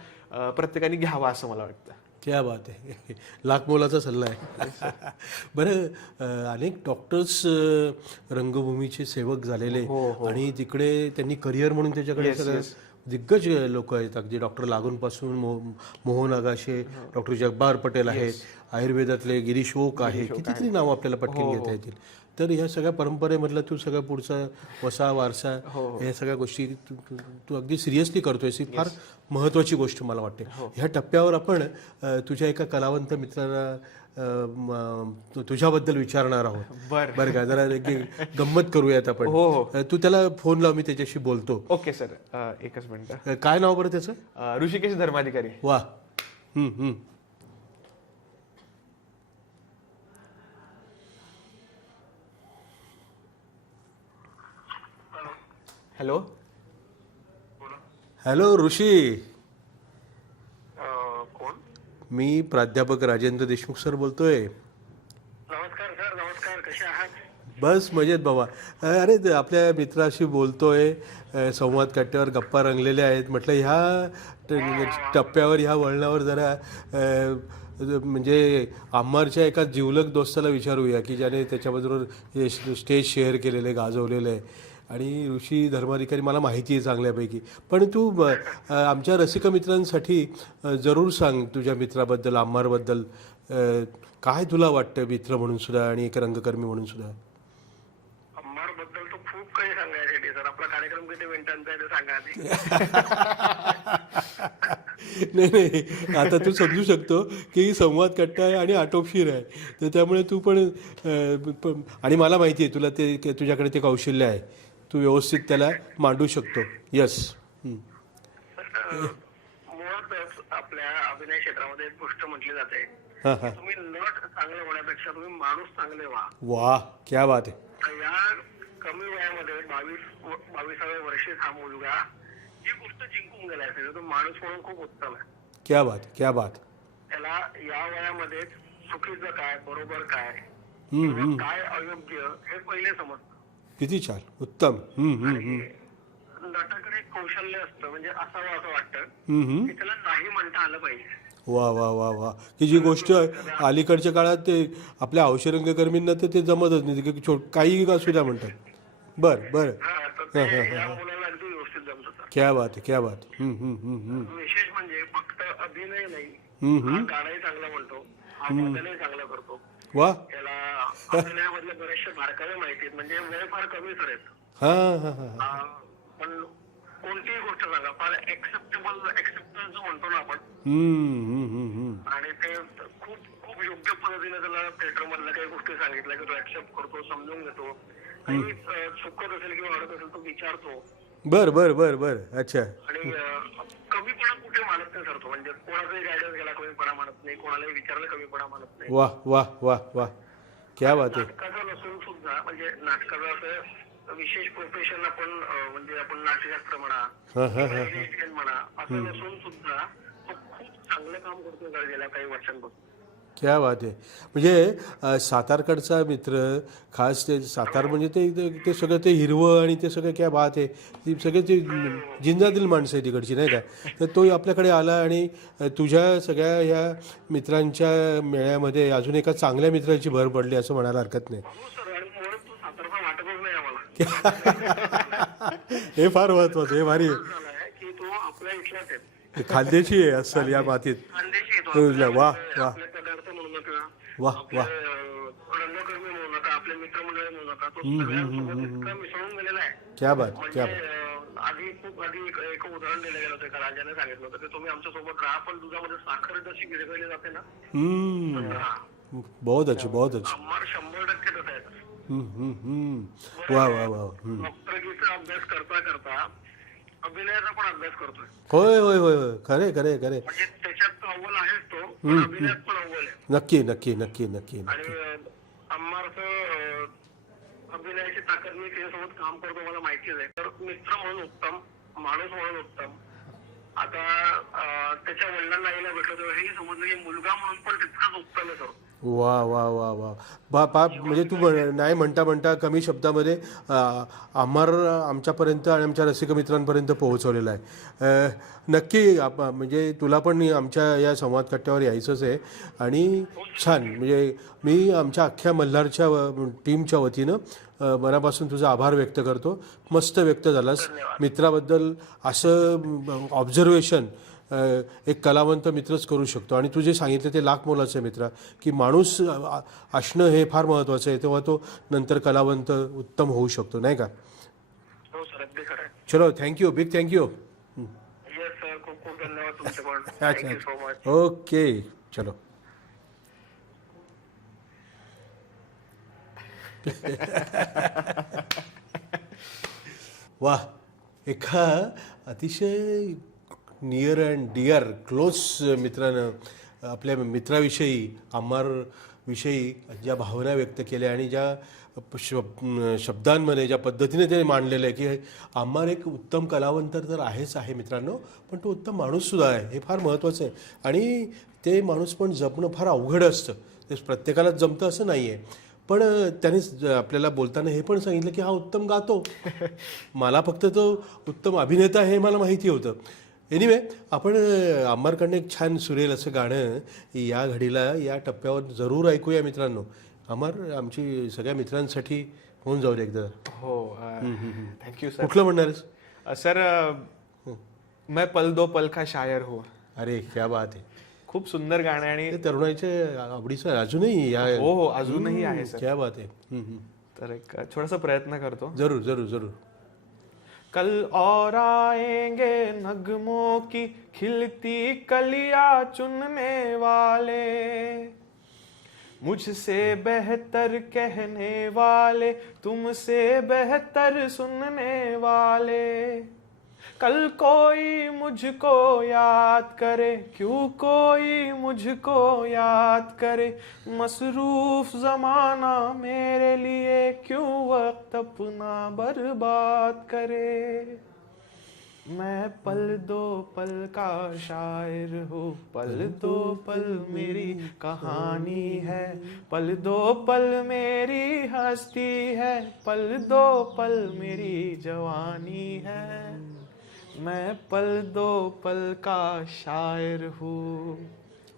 प्रत्येकाने घ्यावा असं मला वाटतं. क्या बात आहे, लाख मोलाचा सल्ला आहे. बरं, अनेक डॉक्टर्स रंगभूमीचे सेवक झालेले आणि तिकडे त्यांनी करिअर म्हणून त्याच्याकडे सगळं दिग्गज लोक आहेत. अगदी डॉक्टर लागूनपासून मोहन आगाशे, डॉक्टर जगबार पटेल आहेत, आयुर्वेदातले गिरीश ओक आहे, कितीतरी नाव आपल्याला पटकन घेता येतील. तर ह्या सगळ्या परंपरेमधला तू सगळा पुढचा वसा वारसा ह्या सगळ्या गोष्टी तू अगदी सिरियसली करतोयस. ही फार महत्वाची गोष्ट मला वाटते. ह्या टप्प्यावर आपण तुझ्या एका कलावंत मित्राला तुझ्याबद्दल विचारणार आहोत. बरं का, जरा गंमत करूयात आपण. तू त्याला फोन लाव, मी त्याच्याशी बोलतो. ओके सर, एकच मिनिट. काय नाव बरं त्याचं? ऋषिकेश धर्माधिकारी. वा. हॅलो. हॅलो ऋषी, कोण? मी प्राध्यापक राजेंद्र देशमुख सर बोलतोय. नमस्कार सर. नमस्कार. कसे आहात? बस मजेत बाबा. अरे आपल्या मित्राशी बोलतोय, संवाद कट्ट्यावर गप्पा रंगलेल्या आहेत. म्हटलं ह्या टप्प्यावर ह्या वळणावर जरा म्हणजे अम्मारच्या एका जिवलग दोस्ताला विचारूया की ज्याने त्याच्याबरोबर स्टेज शेअर केलेलं आहे, गाजवलेलं आहे. आणि ऋषी धर्माधिकारी मला माहिती आहे चांगल्यापैकी. पण तू आमच्या रसिक मित्रांसाठी जरूर सांग तुझ्या मित्राबद्दल, अम्मारबद्दल. काय तुला वाटतं मित्र म्हणून सुद्धा आणि एक रंगकर्मी म्हणून सुद्धा? अम्मार बद्दल तर खूप काही सांगायसाठी सर. आपला कार्यक्रम किती मिनिटांचा आहे ते सांगा. नाही, आता तू समजू शकतो की संवाद कट्टा आहे आणि आटोपशीर आहे. तर त्यामुळे तू पण आणि मला माहिती आहे तुला ते तुझ्याकडे ते कौशल्य आहे. तू व्यवस्थित त्याला मांडू शकतो. यस. मुळातच आपल्या अभिनय क्षेत्रामध्ये एक गोष्ट म्हटली जाते, तुम्ही नट चांगले होण्यापेक्षा तुम्ही माणूस चांगले व्हा. वाह, क्या बात आहे. या कमी वयामध्ये 22व्या वर्षी हा मुलगा ही गोष्ट जिंकून गेलाय. तो माणूस म्हणून खूप उत्तम आहे. क्या बात, क्या बात. त्याला या वयामध्ये चुकीचं काय, बरोबर काय, काय अयोग्य हे पहिले समजतं. किती छान, उत्तम. नाटाकडे कौशल्य असतं, म्हणजे असावं असं वाटतं की त्याला नाही म्हणता आलं पाहिजे. वा वा वा वा. की जी गोष्ट अलीकडच्या काळात ते आपल्या हौशी रंगकर्मींना तर ते जमतच नाही, काही असू द्या म्हणतात. बर बर. या मुलाला अगदी व्यवस्थित जमत होतं. क्या बात आहे, क्या बात. विशेष म्हणजे फक्त अभिनय नाही, हा गाणंही चांगला म्हणतो, हा वादनही चांगला करतो. वा. त्याला अभिनयामधले बरेचसे मार्कावे माहिती आहेत. म्हणजे वेळ फार कमी सर आहेत. पण कोणतीही गोष्ट सांगा, फार एक्सेप्टन्स जो म्हणतो ना आपण, आणि ते खूप खूप योग्य पद्धतीने त्याला थिएटर मधल्या काही गोष्टी सांगितल्या की तो ऍक्सेप्ट करतो, समजून घेतो. काही चुकत असेल किंवा अडत असेल तो विचारतो. बर बर बर बर. अच्छा. आणि कमीपणा कुठे मानत नाही सर तो. म्हणजे कोणाचाही गायडन्स घ्यायला कमीपणा मानत नाही, कोणालाही विचारलं कमीपणा मानत नाही. वाह वाह वाह वाह, क्या बात आहे. नाटकाचं नसून सुद्धा, म्हणजे नाटकाचं असं विशेष प्रोफेशन आपण, म्हणजे आपण नाट्यशास्त्र म्हणा, म्हणा, असं नसून सुद्धा तो खूप चांगलं काम करतो गेल्या काही वर्षांपासून. क्या बात आहे. म्हणजे सातारकडचा मित्र, खास ते सातार म्हणजे ते सगळं ते हिरवं आणि ते सगळं क्या बात आहे. ती सगळे ते जिंजातील माणसं आहे तिकडची नाही का. तर तो आपल्याकडे आला आणि तुझ्या सगळ्या ह्या मित्रांच्या मेळ्यामध्ये अजून एका चांगल्या मित्राची भर पडली असं म्हणायला हरकत नाही. हो सर, आणि मुळात तो सातारचा वाटतच नाही आम्हाला. हे फार महत्वाचं, हे भारी आहे. झालाय की तो आपल्या इथलाच आहे. हे खानदेशी आहे असल या मातीत. खानदेशी येतो. वा वा आपले पदार्थ म्हणू नका, वा वा. रंगकर्मी म्हणू नका, आपले मित्रमंडळी म्हणू नका, तो सगळ्यांसोबत इतका मिसळून गेलेला आहे. क्या बात, क्या म्हणजे बात. आधी एक उदाहरण दिलं गेलं होतं, एका राजाने सांगितलं होतं की तुम्ही आमच्या सोबत राहा, पण दुधामध्ये साखर जशी गिरगळली जाते ना, बहुत अच्छे, बहुत अच्छे. अम्मार 100% तसं आहे. वा वा वा. डॉक्टरकीचा अभ्यास करता करता अभिनयाचा पण अभ्यास करतोय. होय होय होय होय, खरे खरे खरे. म्हणजे त्याच्यात तर अव्वल आहेच तो, पण अभिनयात पण अव्वल आहे. नक्की नक्की नक्की नक्की. आणि अम्मारचं अभिनयाची ताकद, मी त्याच्यासोबत काम करतो, मला माहितीच आहे. तर मित्र म्हणून उत्तम, माणूस म्हणून उत्तम. आता त्याच्या वडिलांना आईला भेटलो तेव्हा हे समजलं की मुलगा म्हणून पण तितकाच उत्तम आहे. वा वा वा वा. बाप म्हणजे तू नाही म्हणता म्हणता कमी शब्दामध्ये आम्हार आमच्यापर्यंत आणि आमच्या रसिक मित्रांपर्यंत पोहोचवलेला आहे. नक्की म्हणजे तुला पण आमच्या या संवाद कट्ट्यावर यायचंच आहे. आणि छान, म्हणजे मी आमच्या अख्ख्या मल्हारच्या टीमच्या वतीनं मनापासून तुझा आभार व्यक्त करतो. मस्त व्यक्त झालास. मित्राबद्दल असं ऑब्झर्वेशन एक कलावंत मित्रच करू शकतो. आणि तू जे सांगितलं ते लाख मोलाचं आहे मित्रा, की माणूस असणं हे फार महत्त्वाचं आहे, तेव्हा तो नंतर कलावंत उत्तम होऊ शकतो नाही का. हो सर, अगदी खरं आहे. चलो, thank you, big thank you. Yes sir, खूप खूप धन्यवाद तुमचे पण. अच्छा, थँक्यू सो मच. ओके, चलो. वा. एका अतिशय नियर अँड डिअर क्लोज मित्रानं आपल्या मित्राविषयी, अम्मारविषयी ज्या भावना व्यक्त केल्या आणि ज्या शब्दांमध्ये ज्या पद्धतीने ते मांडलेलं आहे की अम्मार एक उत्तम कलावंत तर आहेच आहे मित्रांनो, पण तो उत्तम माणूससुद्धा आहे, हे फार महत्त्वाचं आहे. आणि ते माणूस पण जपणं फार अवघड असतं. ते प्रत्येकालाच जमतं असं नाही आहे. पण त्याने आपल्याला बोलताना हे पण सांगितलं की हा उत्तम गातो. मला फक्त तो उत्तम अभिनेता हे मला माहिती होतं. एनिवे, आपण अम्मारकडनं एक छान सुरेल असं गाणं या घडीला या टप्प्यावर जरूर ऐकूया मित्रांनो. अमर, आमची सगळ्या मित्रांसाठी होऊन जाऊ दे एकदा. हो, थँक्यू सर. कुठलं म्हणणार आहेस सर? मैं पल दो पल का शायर हूँ. अरे क्या बात आहे. खूप सुंदर गाणं आहे आणि तरुणाईच्या आवडीचं अजूनही या. हो हो, अजूनही आहे सर. क्या बात आहे. तर एक छोटासा प्रयत्न करतो. जरूर जरूर जरूर. कल और आएंगे नगमों की खिलती कलियां चुनने वाले, मुझसे बेहतर कहने वाले, तुमसे बेहतर सुनने वाले. कल कोई मुझको याद करे, क्यों कोई मुझको याद करे, मसरूफ जमाना मेरे लिए क्यों वक्त अपना बर्बाद करे. मैं पल दो पल का शायर हूँ, पल दो पल मेरी कहानी है, पल दो पल मेरी हस्ती है, पल दो पल मेरी जवानी है. मैं पल दो पल का शायर हूँ.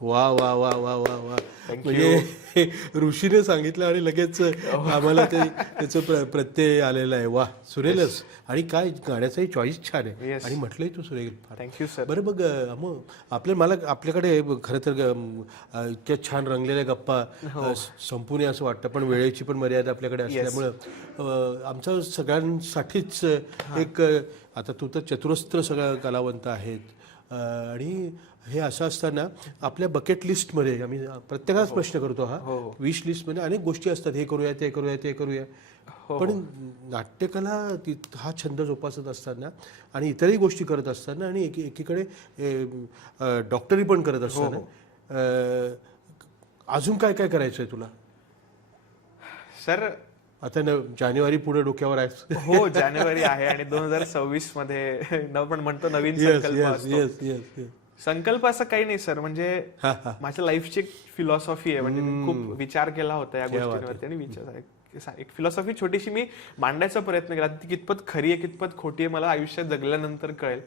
वा वा वा वा वा वा. म्हणजे ऋषीने सांगितलं आणि लगेच आम्हाला ते त्याचं प्रत्यय आलेला आहे. वा, सुरेलच. आणि काय गाण्याचाही चॉईस छान आहे. आणि म्हटलंय तू सुरेल. Thank you sir. बरं, बघ मग मला आपल्याकडे खरं तर इतक्या छान रंगलेल्या गप्पा संपून असं वाटतं, पण वेळेची पण मर्यादा आपल्याकडे असल्यामुळं आमचं सगळ्यांसाठीच एक, आता तू तर चतुरस्त्र सगळं कलावंत आहेत आणि हे असं असताना आपल्या बकेट लिस्टमध्ये आम्ही प्रत्येकाच प्रश्न करतो. हा विश लिस्टमध्ये अनेक गोष्टी असतात, हे करूया ते करूया ते करूया. पण नाट्यकला हा छंद जोपासत असताना आणि इतरही गोष्टी करत असताना आणि एकीकडे डॉक्टरी पण करत असताना अजून काय काय करायचं आहे तुला सर? आता जानेवारी पुढे डोक्यावर आहे. हो, जानेवारी आहे आणि 2026 मध्ये पण म्हणतो नवीन संकल्प असतो. संकल्प असं काही नाही सर, म्हणजे माझ्या लाईफची एक फिलॉसॉफी आहे. म्हणजे मी खूप विचार केला होता या गोष्टींवरती आणि एक फिलॉसॉफी छोटीशी मी मांडायचा प्रयत्न केला. ती कितपत खरी आहे कितपत खोटी आहे मला आयुष्यात जगल्यानंतर कळेल.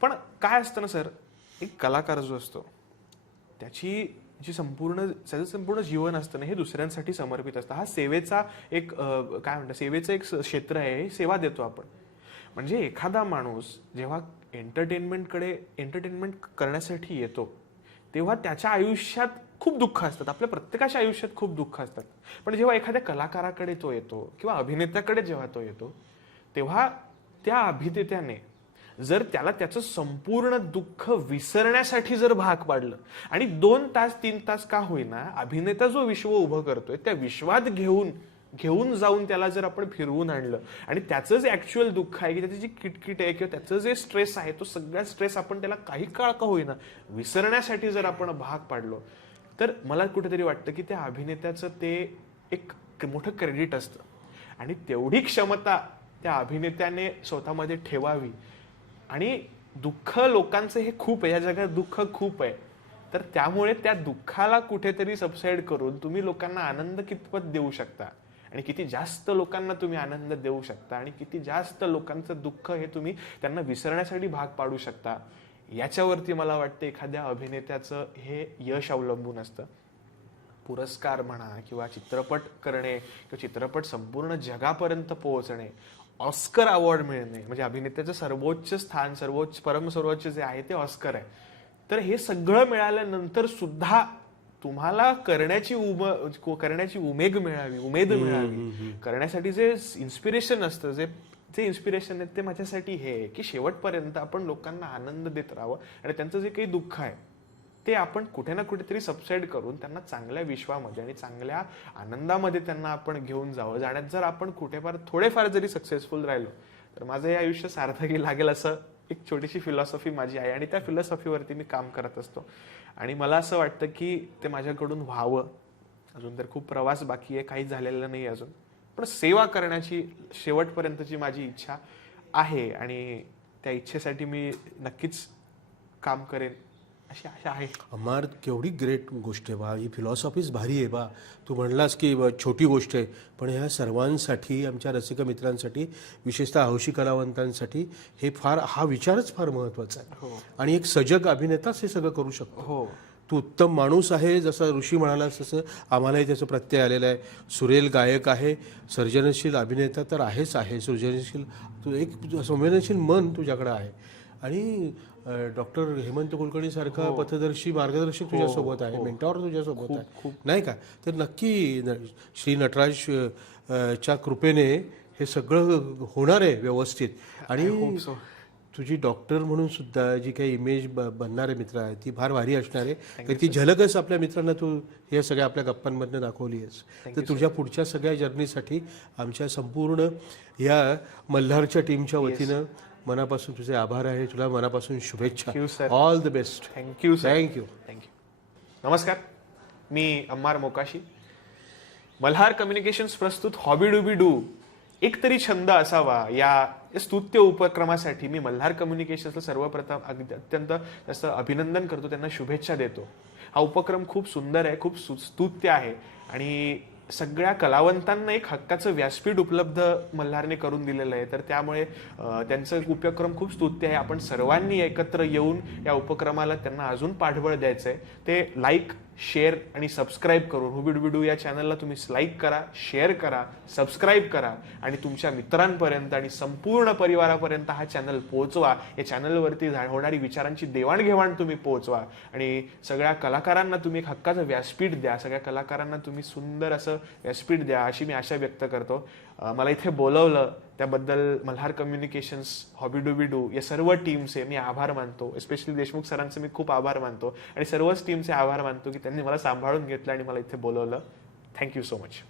पण काय असतं ना सर, एक कलाकार जो असतो त्याचं संपूर्ण जीवन असतं ना हे दुसऱ्यांसाठी समर्पित असतं. हा सेवेचा एक काय म्हणतात, सेवेचं एक क्षेत्र आहे. सेवा देतो आपण. म्हणजे एखादा माणूस जेव्हा एंटरटेनमेंट करण्यासाठी येतो तेव्हा त्याच्या आयुष्यात खूप दुःख असतात. आपल्या प्रत्येकाच्या आयुष्यात खूप दुःख असतात. पण जेव्हा एखाद्या कलाकाराकडे तो येतो किंवा अभिनेत्याकडे जेव्हा तो येतो तेव्हा त्या अभिनेत्याने जर त्याला त्याचं संपूर्ण दुःख विसरण्यासाठी जर भाग पाडलं आणि 2 तास 3 तास का होईना अभिनेता जो विश्व उभं करतोय त्या विश्वात घेऊन जाऊन त्याला जर आपण फिरवून आणलं आणि त्याचं जे ऍक्च्युअल दुःख आहे की त्याची जी किटकिट आहे किंवा त्याचं जे स्ट्रेस आहे तो सगळा स्ट्रेस आपण त्याला काही काळ का होईना विसरण्यासाठी जर आपण भाग पाडलो तर मला कुठेतरी वाटतं की त्या अभिनेत्याचं ते एक मोठं क्रेडिट असतं. आणि तेवढी क्षमता त्या अभिनेत्याने स्वतःमध्ये ठेवावी. आणि दुःख लोकांचं हे खूप आहे, या जगात दुःख खूप आहे. तर त्यामुळे त्या दुःखाला कुठेतरी सबसाईड करून तुम्ही लोकांना आनंद कितपत देऊ शकता आणि किती जास्त लोकांना तुम्ही आनंद देऊ शकता आणि किती जास्त लोकांचं दुःख हे तुम्ही त्यांना विसरण्यासाठी भाग पाडू शकता याच्यावरती मला वाटतं एखाद्या अभिनेत्याचं हे यश अवलंबून असतं. पुरस्कार म्हणा किंवा चित्रपट करणे किंवा चित्रपट संपूर्ण जगापर्यंत पोहोचणे, ऑस्कर अवॉर्ड मिळणे म्हणजे अभिनेत्याचं सर्वोच्च स्थान, परमसर्वोच्च जे आहे ते ऑस्कर आहे. तर हे सगळं मिळाल्यानंतर सुद्धा तुम्हाला करण्याची उमेद मिळावी, करण्यासाठी जे इन्स्पिरेशन असतं, जे इन्स्पिरेशन आहे ते माझ्यासाठी हे आहे की शेवटपर्यंत आपण लोकांना आनंद देत राहावं आणि त्यांचं जे काही दुःख आहे ते आपण कुठे ना कुठेतरी सबसाईड करून त्यांना चांगल्या विश्वामध्ये आणि चांगल्या आनंदामध्ये त्यांना आपण घेऊन जावं. जाण्यात जर आपण थोडेफार जरी सक्सेसफुल राहिलो तर माझं हे आयुष्य सार्थकी लागेल असं एक छोटीशी फिलॉसॉफी माझी आहे आणि त्या फिलॉसॉफीवरती मी काम करत असतो. आणि मला असं वाटतं की ते माझ्याकडून व्हावं. अजून तर खूप प्रवास बाकी आहे, काहीच झालेलं नाही अजून, पण सेवा करण्याची शेवटपर्यंतची माझी इच्छा आहे आणि त्या इच्छेसाठी मी नक्कीच काम करेन अशी आशा आहे. अमार, केवढी ग्रेट गोष्ट आहे बा, ही फिलॉसॉफीच भारी आहे बा. तू म्हणलास की छोटी गोष्ट आहे, पण ह्या सर्वांसाठी, आमच्या रसिक मित्रांसाठी, विशेषतः हौशी कलावंतांसाठी हा विचारच फार महत्त्वाचा आहे. आणि एक सजग अभिनेताच हे सगळं करू शकतो. तू उत्तम माणूस आहे, जसं ऋषी म्हणालास तसं आम्हालाही त्याचा प्रत्यय आलेला आहे. सुरेल गायक आहे, सर्जनशील अभिनेता तर आहेच आहे, सृजनशील, तू एक संवेदनशील मन तुझ्याकडे आहे. आणि डॉक्टर हेमंत कुलकर्णी सारखा पथदर्शी मार्गदर्शक तुझ्यासोबत आहे, मेंटॉर तुझ्यासोबत आहे, नाही का? तर नक्की श्री नटराज च्या कृपेने हे सगळं होणार आहे व्यवस्थित. आणि तुझी डॉक्टर म्हणून सुद्धा जी काही इमेज बनणार आहे मित्र आहे ती फार भारी असणार आहे. तर ती झलकच आपल्या मित्रांना तू या सगळ्या आपल्या गप्पांमधनं दाखवली आहेस. तर तुझ्या पुढच्या सगळ्या जर्नीसाठी आमच्या संपूर्ण या मल्हारच्या टीमच्या वतीनं मनापासून तुझे आभार आहे. तुला मनापासून शुभेच्छा. All the best. Thank you. Thank you. नमस्कार, मी अम्मार मोकाशी. मल्हार कम्युनिकेशन्स प्रस्तुत हॉबी डूबी डू एक तरी छंद असावा या स्तुत्य उपक्रमासाठी मी मल्हार कम्युनिकेशन्सला सर्वप्रथम अत्यंत जास्त अभिनंदन करतो, त्यांना शुभेच्छा देतो. हा उपक्रम खूप सुंदर आहे, खूप स्तुत्य आहे आणि सगळ्या कलावंतांना एक हक्काचं व्यासपीठ उपलब्ध मल्हारने करून दिलेलं आहे. तर त्यामुळे त्यांचं उपक्रम खूप स्तुत्य आहे. आपण सर्वांनी एकत्र येऊन या उपक्रमाला त्यांना अजून पाठबळ द्यायचं आहे. ते लाईक, शेअर आणि सबस्क्राईब करून हुबीडुबीडू या चॅनलला तुम्ही लाईक करा, शेअर करा, सबस्क्राईब करा आणि तुमच्या मित्रांपर्यंत आणि संपूर्ण परिवारापर्यंत हा चॅनल पोहोचवा. या चॅनलवरती होणारी विचारांची देवाणघेवाण तुम्ही पोहोचवा आणि सगळ्या कलाकारांना तुम्ही एक हक्काचं व्यासपीठ द्या. सगळ्या कलाकारांना तुम्ही सुंदर असं व्यासपीठ द्या अशी मी आशा व्यक्त करतो. मला इथे बोलवलं त्याबद्दल मल्हार कम्युनिकेशन्स, हॉबी डूबी डू या सर्व टीमचे मी आभार मानतो. स्पेशली देशमुख सरांचे मी खूप आभार मानतो आणि सर्वच टीमचे आभार मानतो की त्यांनी मला सांभाळून घेतलं आणि मला इथे बोलवलं. Thank you so much.